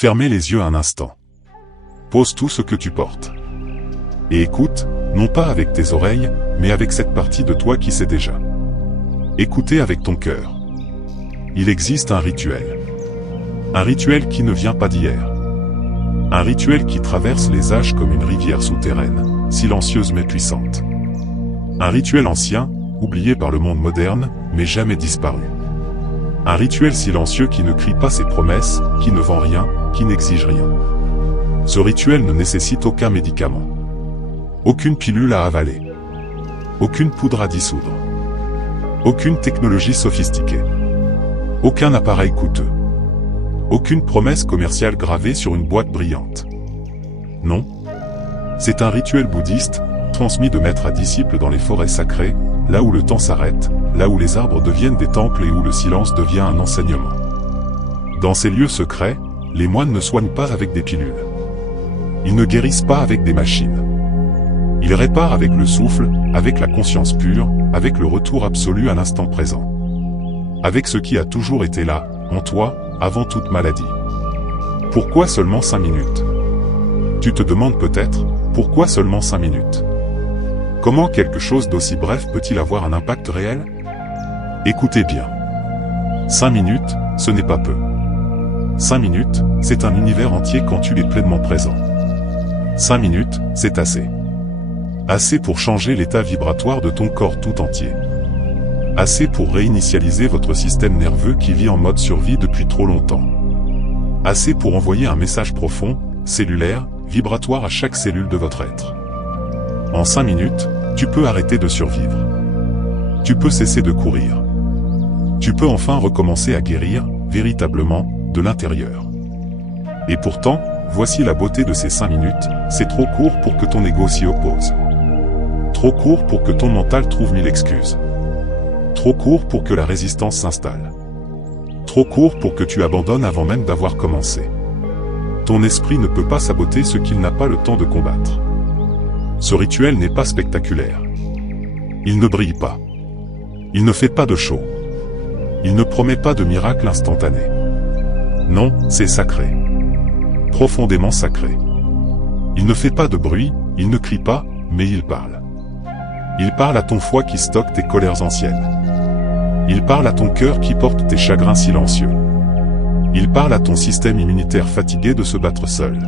Fermez les yeux un instant. Pose tout ce que tu portes. Et écoute, non pas avec tes oreilles, mais avec cette partie de toi qui sait déjà. Écoutez avec ton cœur. Il existe un rituel. Un rituel qui ne vient pas d'hier. Un rituel qui traverse les âges comme une rivière souterraine, silencieuse mais puissante. Un rituel ancien, oublié par le monde moderne, mais jamais disparu. Un rituel silencieux qui ne crie pas ses promesses, qui ne vend rien, qui n'exige rien. Ce rituel ne nécessite aucun médicament. Aucune pilule à avaler. Aucune poudre à dissoudre. Aucune technologie sophistiquée. Aucun appareil coûteux. Aucune promesse commerciale gravée sur une boîte brillante. Non. C'est un rituel bouddhiste, transmis de maître à disciple dans les forêts sacrées, là où le temps s'arrête, là où les arbres deviennent des temples et où le silence devient un enseignement. Dans ces lieux secrets, les moines ne soignent pas avec des pilules. Ils ne guérissent pas avec des machines. Ils réparent avec le souffle, avec la conscience pure, avec le retour absolu à l'instant présent. Avec ce qui a toujours été là, en toi, avant toute maladie. Pourquoi seulement 5 minutes? Tu te demandes peut-être, pourquoi seulement 5 minutes? Comment quelque chose d'aussi bref peut-il avoir un impact réel? Écoutez bien. 5 minutes, ce n'est pas peu. 5 minutes, c'est un univers entier quand tu es pleinement présent. 5 minutes, c'est assez. Assez pour changer l'état vibratoire de ton corps tout entier. Assez pour réinitialiser votre système nerveux qui vit en mode survie depuis trop longtemps. Assez pour envoyer un message profond, cellulaire, vibratoire à chaque cellule de votre être. En 5 minutes, tu peux arrêter de survivre. Tu peux cesser de courir. Tu peux enfin recommencer à guérir, véritablement, de l'intérieur. Et pourtant, voici la beauté de ces 5 minutes, c'est trop court pour que ton ego s'y oppose. Trop court pour que ton mental trouve 1000 excuses. Trop court pour que la résistance s'installe. Trop court pour que tu abandonnes avant même d'avoir commencé. Ton esprit ne peut pas saboter ce qu'il n'a pas le temps de combattre. Ce rituel n'est pas spectaculaire. Il ne brille pas. Il ne fait pas de show. Il ne promet pas de miracle instantané. Non, c'est sacré. Profondément sacré. Il ne fait pas de bruit, il ne crie pas, mais il parle. Il parle à ton foie qui stocke tes colères anciennes. Il parle à ton cœur qui porte tes chagrins silencieux. Il parle à ton système immunitaire fatigué de se battre seul.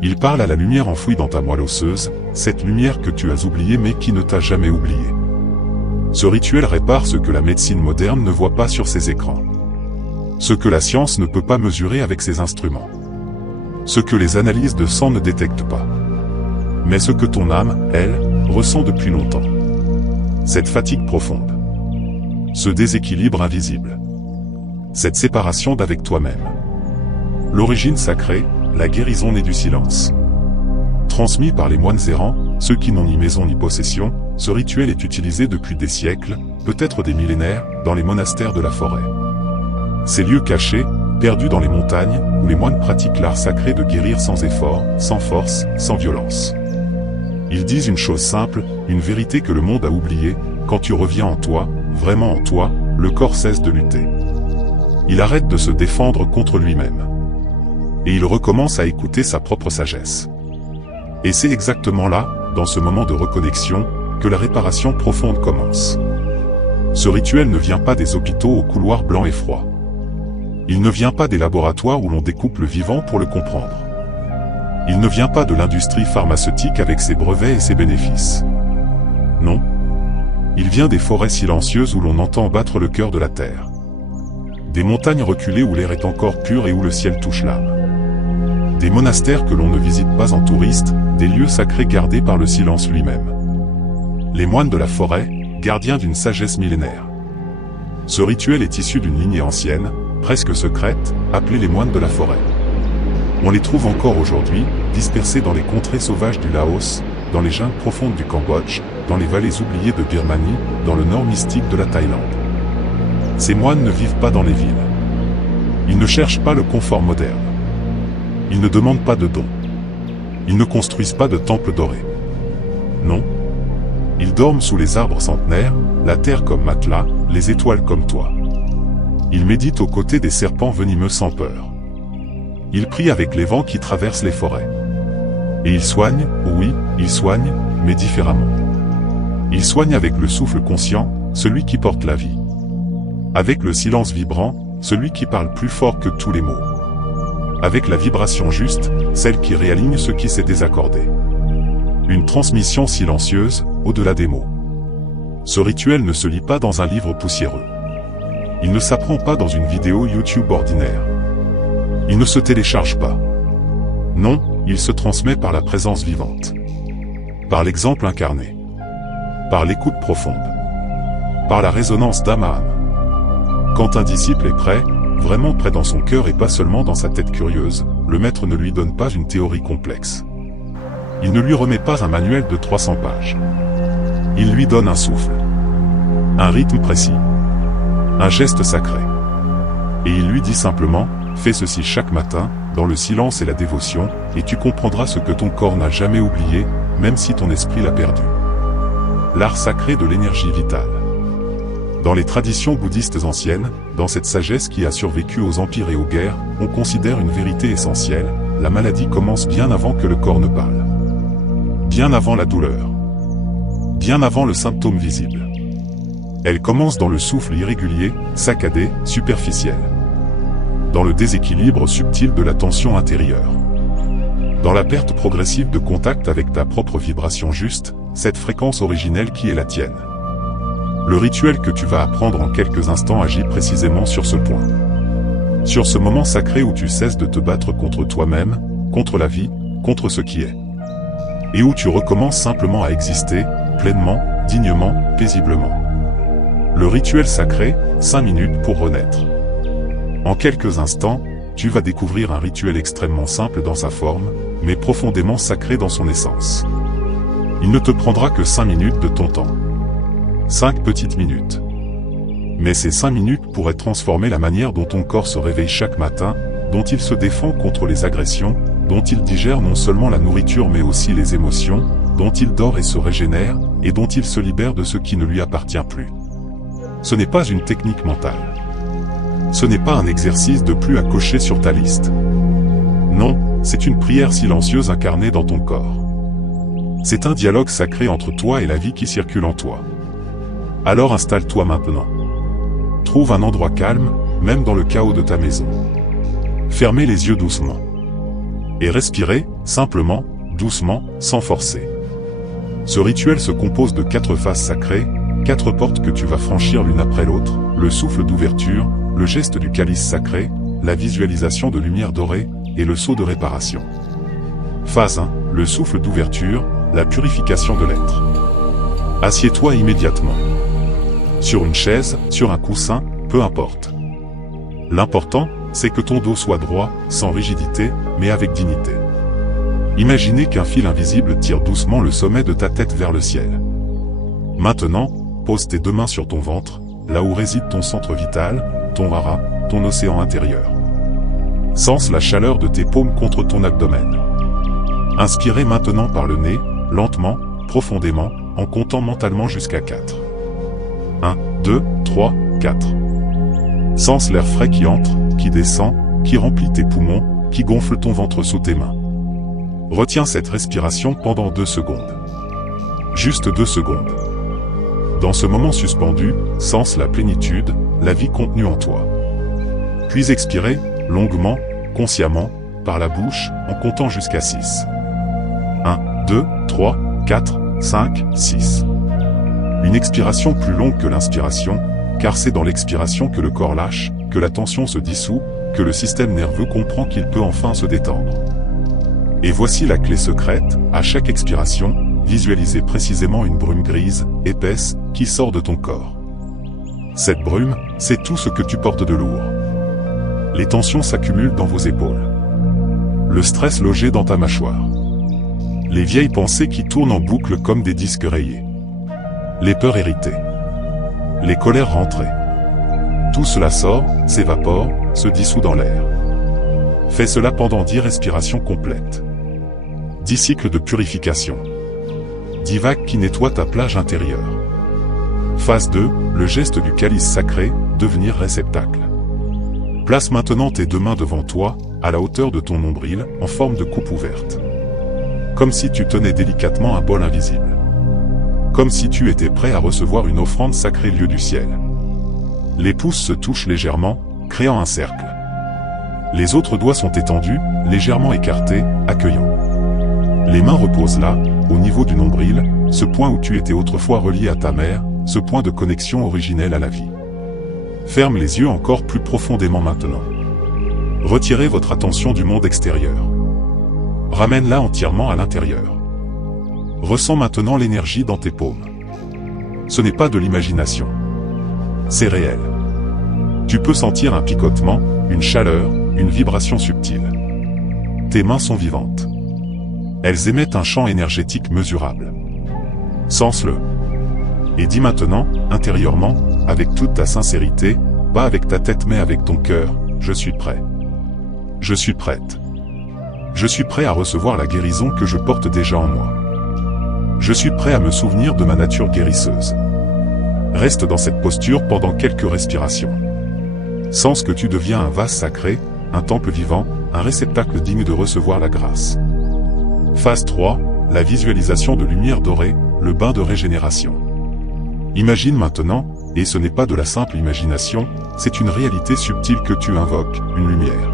Il parle à la lumière enfouie dans ta moelle osseuse, cette lumière que tu as oubliée mais qui ne t'a jamais oubliée. Ce rituel répare ce que la médecine moderne ne voit pas sur ses écrans. Ce que la science ne peut pas mesurer avec ses instruments. Ce que les analyses de sang ne détectent pas. Mais ce que ton âme, elle, ressent depuis longtemps. Cette fatigue profonde. Ce déséquilibre invisible. Cette séparation d'avec toi-même. L'origine sacrée, la guérison née du silence. Transmis par les moines errants, ceux qui n'ont ni maison ni possession, ce rituel est utilisé depuis des siècles, peut-être des millénaires, dans les monastères de la forêt. Ces lieux cachés, perdus dans les montagnes, où les moines pratiquent l'art sacré de guérir sans effort, sans force, sans violence. Ils disent une chose simple, une vérité que le monde a oubliée, quand tu reviens en toi, vraiment en toi, le corps cesse de lutter. Il arrête de se défendre contre lui-même. Et il recommence à écouter sa propre sagesse. Et c'est exactement là, dans ce moment de reconnexion, que la réparation profonde commence. Ce rituel ne vient pas des hôpitaux aux couloirs blancs et froids. Il ne vient pas des laboratoires où l'on découpe le vivant pour le comprendre. Il ne vient pas de l'industrie pharmaceutique avec ses brevets et ses bénéfices. Non. Il vient des forêts silencieuses où l'on entend battre le cœur de la terre. Des montagnes reculées où l'air est encore pur et où le ciel touche l'âme. Des monastères que l'on ne visite pas en touriste, des lieux sacrés gardés par le silence lui-même. Les moines de la forêt, gardiens d'une sagesse millénaire. Ce rituel est issu d'une lignée ancienne, presque secrète, appelée les moines de la forêt. On les trouve encore aujourd'hui, dispersés dans les contrées sauvages du Laos, dans les jungles profondes du Cambodge, dans les vallées oubliées de Birmanie, dans le nord mystique de la Thaïlande. Ces moines ne vivent pas dans les villes. Ils ne cherchent pas le confort moderne. Ils ne demandent pas de dons. Ils ne construisent pas de temples dorés. Non. Ils dorment sous les arbres centenaires, la terre comme matelas, les étoiles comme toit. Ils méditent aux côtés des serpents venimeux sans peur. Il prie avec les vents qui traversent les forêts. Et il soigne, oui, il soigne, mais différemment. Il soigne avec le souffle conscient, celui qui porte la vie. Avec le silence vibrant, celui qui parle plus fort que tous les mots. Avec la vibration juste, celle qui réaligne ce qui s'est désaccordé. Une transmission silencieuse, au-delà des mots. Ce rituel ne se lit pas dans un livre poussiéreux. Il ne s'apprend pas dans une vidéo YouTube ordinaire. Il ne se télécharge pas. Non, il se transmet par la présence vivante. Par l'exemple incarné. Par l'écoute profonde. Par la résonance d'âme à âme. Quand un disciple est prêt, vraiment prêt dans son cœur et pas seulement dans sa tête curieuse, le maître ne lui donne pas une théorie complexe. Il ne lui remet pas un manuel de 300 pages. Il lui donne un souffle. Un rythme précis. Un geste sacré. Et il lui dit simplement, fais ceci chaque matin, dans le silence et la dévotion, et tu comprendras ce que ton corps n'a jamais oublié, même si ton esprit l'a perdu. L'art sacré de l'énergie vitale. Dans les traditions bouddhistes anciennes, dans cette sagesse qui a survécu aux empires et aux guerres, on considère une vérité essentielle, la maladie commence bien avant que le corps ne parle. Bien avant la douleur. Bien avant le symptôme visible. Elle commence dans le souffle irrégulier, saccadé, superficiel. Dans le déséquilibre subtil de la tension intérieure. Dans la perte progressive de contact avec ta propre vibration juste, cette fréquence originelle qui est la tienne. Le rituel que tu vas apprendre en quelques instants agit précisément sur ce point. Sur ce moment sacré où tu cesses de te battre contre toi-même, contre la vie, contre ce qui est. Et où tu recommences simplement à exister, pleinement, dignement, paisiblement. Le rituel sacré, 5 minutes pour renaître. En quelques instants, tu vas découvrir un rituel extrêmement simple dans sa forme, mais profondément sacré dans son essence. Il ne te prendra que 5 minutes de ton temps. 5 petites minutes. Mais ces 5 minutes pourraient transformer la manière dont ton corps se réveille chaque matin, dont il se défend contre les agressions, dont il digère non seulement la nourriture mais aussi les émotions, dont il dort et se régénère, et dont il se libère de ce qui ne lui appartient plus. Ce n'est pas une technique mentale. Ce n'est pas un exercice de plus à cocher sur ta liste. Non, c'est une prière silencieuse incarnée dans ton corps. C'est un dialogue sacré entre toi et la vie qui circule en toi. Alors installe-toi maintenant. Trouve un endroit calme, même dans le chaos de ta maison. Fermez les yeux doucement. Et respirez, simplement, doucement, sans forcer. Ce rituel se compose de 4 phases sacrées, 4 portes que tu vas franchir l'une après l'autre, le souffle d'ouverture, le geste du calice sacré, la visualisation de lumière dorée, et le saut de réparation. Phase 1, le souffle d'ouverture, la purification de l'être. Assieds-toi immédiatement. Sur une chaise, sur un coussin, peu importe. L'important, c'est que ton dos soit droit, sans rigidité, mais avec dignité. Imaginez qu'un fil invisible tire doucement le sommet de ta tête vers le ciel. Maintenant, pose tes 2 mains sur ton ventre, là où réside ton centre vital, ton hara, ton océan intérieur. Sens la chaleur de tes paumes contre ton abdomen. Inspirez maintenant par le nez, lentement, profondément, en comptant mentalement jusqu'à 4. 1, 2, 3, 4. Sens l'air frais qui entre, qui descend, qui remplit tes poumons, qui gonfle ton ventre sous tes mains. Retiens cette respiration pendant 2 secondes. Juste 2 secondes. Dans ce moment suspendu, sens la plénitude, la vie contenue en toi. Puis expirez, longuement, consciemment, par la bouche, en comptant jusqu'à 6. 1, 2, 3, 4, 5, 6. Une expiration plus longue que l'inspiration, car c'est dans l'expiration que le corps lâche, que la tension se dissout, que le système nerveux comprend qu'il peut enfin se détendre. Et voici la clé secrète, à chaque expiration, visualisez précisément une brume grise, épaisse, qui sort de ton corps. Cette brume, c'est tout ce que tu portes de lourd. Les tensions s'accumulent dans vos épaules. Le stress logé dans ta mâchoire. Les vieilles pensées qui tournent en boucle comme des disques rayés. Les peurs héritées. Les colères rentrées. Tout cela sort, s'évapore, se dissout dans l'air. Fais cela pendant 10 respirations complètes. 10 cycles de purification. 10 vagues qui nettoient ta plage intérieure. Phase 2, le geste du calice sacré, devenir réceptacle. Place maintenant tes 2 mains devant toi, à la hauteur de ton nombril, en forme de coupe ouverte. Comme si tu tenais délicatement un bol invisible. Comme si tu étais prêt à recevoir une offrande sacrée lieu du ciel. Les pouces se touchent légèrement, créant un cercle. Les autres doigts sont étendus, légèrement écartés, accueillants. Les mains reposent là, au niveau du nombril, ce point où tu étais autrefois relié à ta mère, ce point de connexion originelle à la vie. Ferme les yeux encore plus profondément maintenant. Retirez votre attention du monde extérieur. Ramène-la entièrement à l'intérieur. Ressens maintenant l'énergie dans tes paumes. Ce n'est pas de l'imagination. C'est réel. Tu peux sentir un picotement, une chaleur, une vibration subtile. Tes mains sont vivantes. Elles émettent un champ énergétique mesurable. Sens-le. Et dis maintenant, intérieurement, avec toute ta sincérité, pas avec ta tête mais avec ton cœur, je suis prêt. Je suis prête. Je suis prêt à recevoir la guérison que je porte déjà en moi. Je suis prêt à me souvenir de ma nature guérisseuse. Reste dans cette posture pendant quelques respirations. Sens que tu deviens un vase sacré, un temple vivant, un réceptacle digne de recevoir la grâce. Phase 3, la visualisation de lumière dorée, le bain de régénération. Imagine maintenant, et ce n'est pas de la simple imagination, c'est une réalité subtile que tu invoques, une lumière.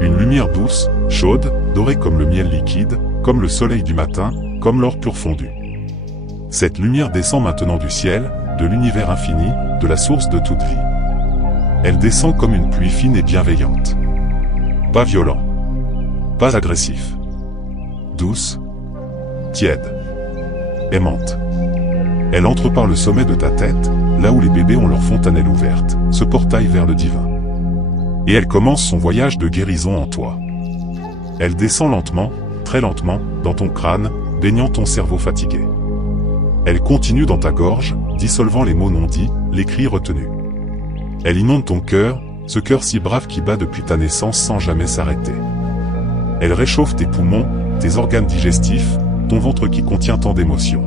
Une lumière douce, chaude, dorée comme le miel liquide, comme le soleil du matin, comme l'or pur fondu. Cette lumière descend maintenant du ciel, de l'univers infini, de la source de toute vie. Elle descend comme une pluie fine et bienveillante. Pas violent. Pas agressif. Douce. Tiède. Aimante. Elle entre par le sommet de ta tête, là où les bébés ont leur fontanelle ouverte, ce portail vers le divin. Et elle commence son voyage de guérison en toi. Elle descend lentement, très lentement, dans ton crâne, baignant ton cerveau fatigué. Elle continue dans ta gorge, dissolvant les mots non dits, les cris retenus. Elle inonde ton cœur, ce cœur si brave qui bat depuis ta naissance sans jamais s'arrêter. Elle réchauffe tes poumons, tes organes digestifs, ton ventre qui contient tant d'émotions.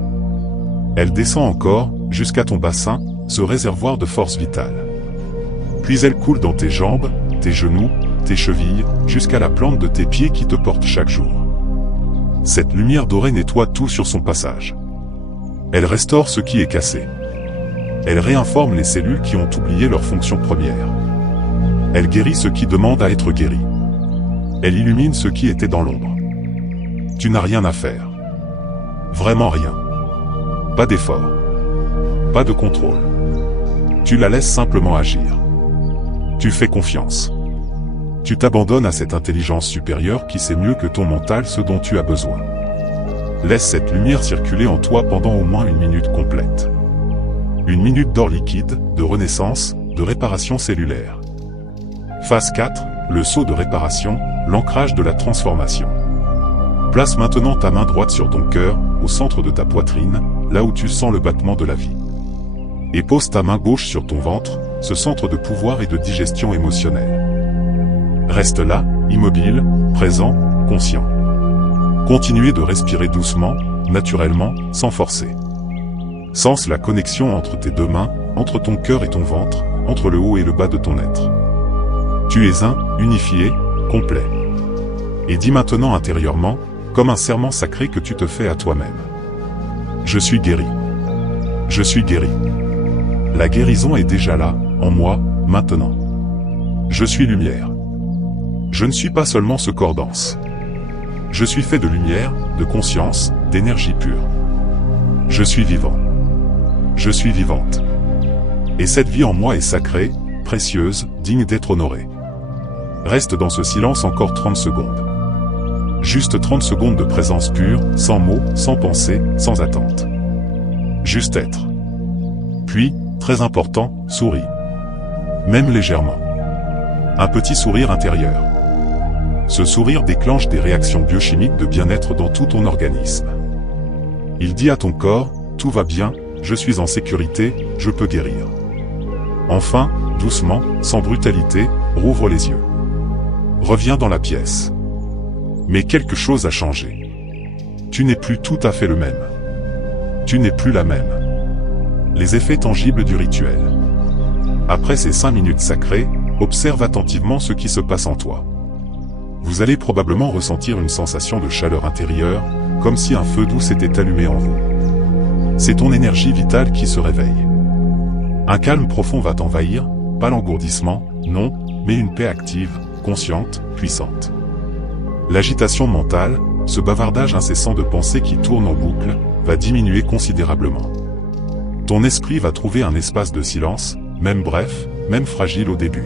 Elle descend encore, jusqu'à ton bassin, ce réservoir de force vitale. Puis elle coule dans tes jambes, tes genoux, tes chevilles, jusqu'à la plante de tes pieds qui te porte chaque jour. Cette lumière dorée nettoie tout sur son passage. Elle restaure ce qui est cassé. Elle réinforme les cellules qui ont oublié leur fonction première. Elle guérit ce qui demande à être guéri. Elle illumine ce qui était dans l'ombre. Tu n'as rien à faire. Vraiment rien. Pas d'effort. Pas de contrôle. Tu la laisses simplement agir. Tu fais confiance. Tu t'abandonnes à cette intelligence supérieure qui sait mieux que ton mental ce dont tu as besoin. Laisse cette lumière circuler en toi pendant au moins 1 minute complète. 1 minute d'or liquide, de renaissance, de réparation cellulaire. Phase 4, le saut de réparation, l'ancrage de la transformation. Place maintenant ta main droite sur ton cœur, au centre de ta poitrine, là où tu sens le battement de la vie. Et pose ta main gauche sur ton ventre, ce centre de pouvoir et de digestion émotionnelle. Reste là, immobile, présent, conscient. Continuez de respirer doucement, naturellement, sans forcer. Sens la connexion entre tes deux mains, entre ton cœur et ton ventre, entre le haut et le bas de ton être. Tu es un, unifié, complet. Et dis maintenant intérieurement, comme un serment sacré que tu te fais à toi-même. Je suis guéri. Je suis guéri. La guérison est déjà là, en moi, maintenant. Je suis lumière. Je ne suis pas seulement ce corps dense. Je suis fait de lumière, de conscience, d'énergie pure. Je suis vivant. Je suis vivante. Et cette vie en moi est sacrée, précieuse, digne d'être honorée. Reste dans ce silence encore 30 secondes. Juste 30 secondes de présence pure, sans mots, sans pensée, sans attente. Juste être. Puis, très important, souris. Même légèrement. Un petit sourire intérieur. Ce sourire déclenche des réactions biochimiques de bien-être dans tout ton organisme. Il dit à ton corps, tout va bien, je suis en sécurité, je peux guérir. Enfin, doucement, sans brutalité, rouvre les yeux. Reviens dans la pièce. Mais quelque chose a changé. Tu n'es plus tout à fait le même. Tu n'es plus la même. Les effets tangibles du rituel. Après ces 5 minutes sacrées, observe attentivement ce qui se passe en toi. Vous allez probablement ressentir une sensation de chaleur intérieure, comme si un feu doux s'était allumé en vous. C'est ton énergie vitale qui se réveille. Un calme profond va t'envahir, pas l'engourdissement, non, mais une paix active, consciente, puissante. L'agitation mentale, ce bavardage incessant de pensées qui tournent en boucle, va diminuer considérablement. Ton esprit va trouver un espace de silence, même bref, même fragile au début.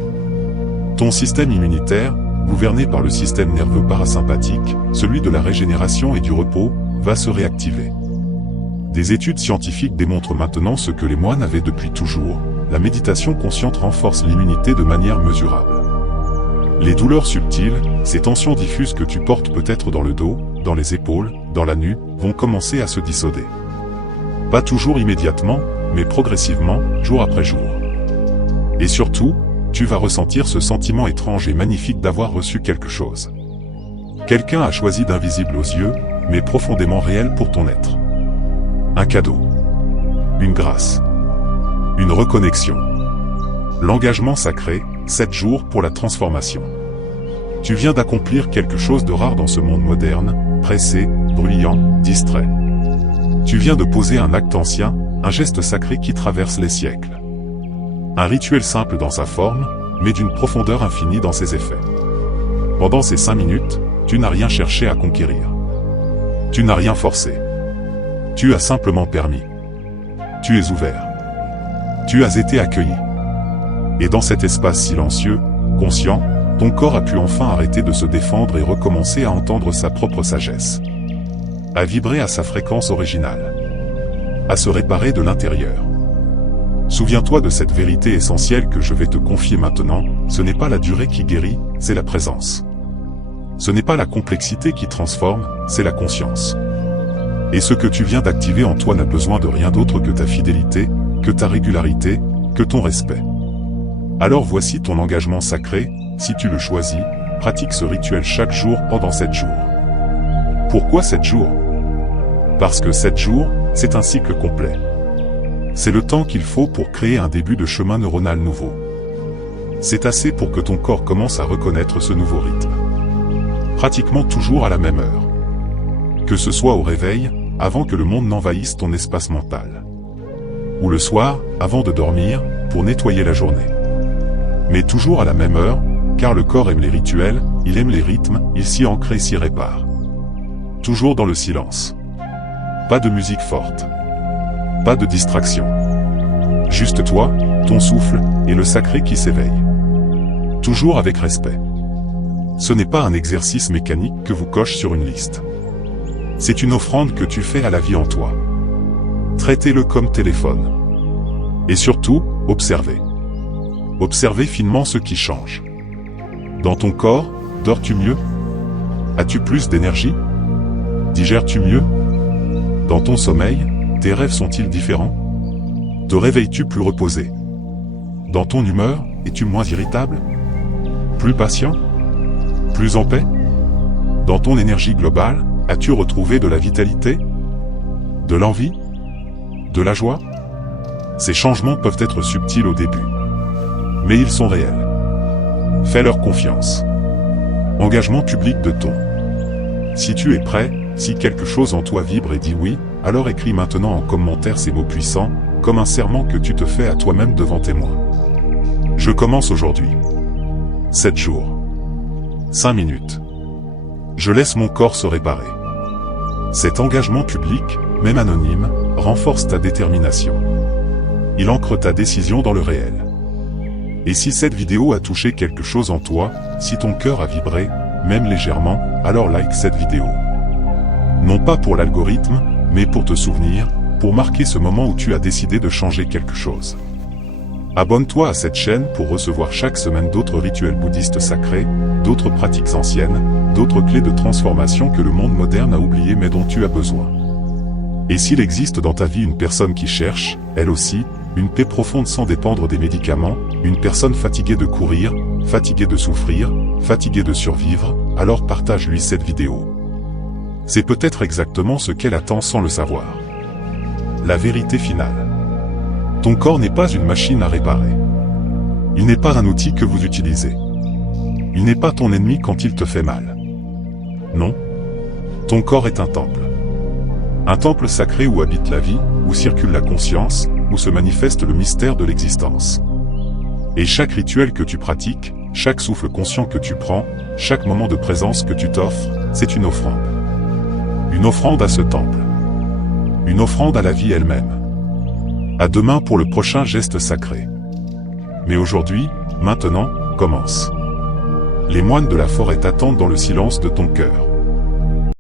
Ton système immunitaire, gouverné par le système nerveux parasympathique, celui de la régénération et du repos, va se réactiver. Des études scientifiques démontrent maintenant ce que les moines avaient depuis toujours, la méditation consciente renforce l'immunité de manière mesurable. Les douleurs subtiles, ces tensions diffuses que tu portes peut-être dans le dos, dans les épaules, dans la nuque, vont commencer à se dissoder. Pas toujours immédiatement, mais progressivement, jour après jour. Et surtout, tu vas ressentir ce sentiment étrange et magnifique d'avoir reçu quelque chose. Quelqu'un a choisi d'invisible aux yeux, mais profondément réel pour ton être. Un cadeau. Une grâce. Une reconnexion. L'engagement sacré, 7 jours pour la transformation. Tu viens d'accomplir quelque chose de rare dans ce monde moderne, pressé, bruyant, distrait. Tu viens de poser un acte ancien, un geste sacré qui traverse les siècles. Un rituel simple dans sa forme, mais d'une profondeur infinie dans ses effets. Pendant ces 5 minutes, tu n'as rien cherché à conquérir. Tu n'as rien forcé. Tu as simplement permis. Tu es ouvert. Tu as été accueilli. Et dans cet espace silencieux, conscient, ton corps a pu enfin arrêter de se défendre et recommencer à entendre sa propre sagesse. À vibrer à sa fréquence originale. À se réparer de l'intérieur. Souviens-toi de cette vérité essentielle que je vais te confier maintenant, ce n'est pas la durée qui guérit, c'est la présence. Ce n'est pas la complexité qui transforme, c'est la conscience. Et ce que tu viens d'activer en toi n'a besoin de rien d'autre que ta fidélité, que ta régularité, que ton respect. Alors voici ton engagement sacré, si tu le choisis, pratique ce rituel chaque jour pendant 7 jours. Pourquoi 7 jours? Parce que 7 jours, c'est un cycle complet. C'est le temps qu'il faut pour créer un début de chemin neuronal nouveau. C'est assez pour que ton corps commence à reconnaître ce nouveau rythme. Pratiquement toujours à la même heure. Que ce soit au réveil, avant que le monde n'envahisse ton espace mental. Ou le soir, avant de dormir, pour nettoyer la journée. Mais toujours à la même heure, car le corps aime les rituels, il aime les rythmes, il s'y ancre et s'y répare. Toujours dans le silence. Pas de musique forte. Pas de distraction. Juste toi, ton souffle, et le sacré qui s'éveille. Toujours avec respect. Ce n'est pas un exercice mécanique que vous coche sur une liste. C'est une offrande que tu fais à la vie en toi. Traitez-le comme téléphone. Et surtout, observez. Observez finement ce qui change. Dans ton corps, dors-tu mieux? As-tu plus d'énergie? Digères-tu mieux? Dans ton sommeil, tes rêves sont-ils différents? Te réveilles-tu plus reposé? Dans ton humeur, es-tu moins irritable? Plus patient? Plus en paix? Dans ton énergie globale, as-tu retrouvé de la vitalité? De l'envie? De la joie? Ces changements peuvent être subtils au début. Mais ils sont réels. Fais-leur confiance. Engagement public de ton. Si tu es prêt, si quelque chose en toi vibre et dit oui, alors écris maintenant en commentaire ces mots puissants, comme un serment que tu te fais à toi-même devant témoin. Je commence aujourd'hui. 7 jours. 5 minutes. Je laisse mon corps se réparer. Cet engagement public, même anonyme, renforce ta détermination. Il ancre ta décision dans le réel. Et si cette vidéo a touché quelque chose en toi, si ton cœur a vibré, même légèrement, alors like cette vidéo. Non pas pour l'algorithme, mais pour te souvenir, pour marquer ce moment où tu as décidé de changer quelque chose. Abonne-toi à cette chaîne pour recevoir chaque semaine d'autres rituels bouddhistes sacrés, d'autres pratiques anciennes, d'autres clés de transformation que le monde moderne a oubliées mais dont tu as besoin. Et s'il existe dans ta vie une personne qui cherche, elle aussi, une paix profonde sans dépendre des médicaments, une personne fatiguée de courir, fatiguée de souffrir, fatiguée de survivre, alors partage-lui cette vidéo. C'est peut-être exactement ce qu'elle attend sans le savoir. La vérité finale. Ton corps n'est pas une machine à réparer. Il n'est pas un outil que vous utilisez. Il n'est pas ton ennemi quand il te fait mal. Non. Ton corps est un temple. Un temple sacré où habite la vie, où circule la conscience, où se manifeste le mystère de l'existence. Et chaque rituel que tu pratiques, chaque souffle conscient que tu prends, chaque moment de présence que tu t'offres, c'est une offrande. Une offrande à ce temple. Une offrande à la vie elle-même. À demain pour le prochain geste sacré. Mais aujourd'hui, maintenant, commence. Les moines de la forêt t'attendent dans le silence de ton cœur.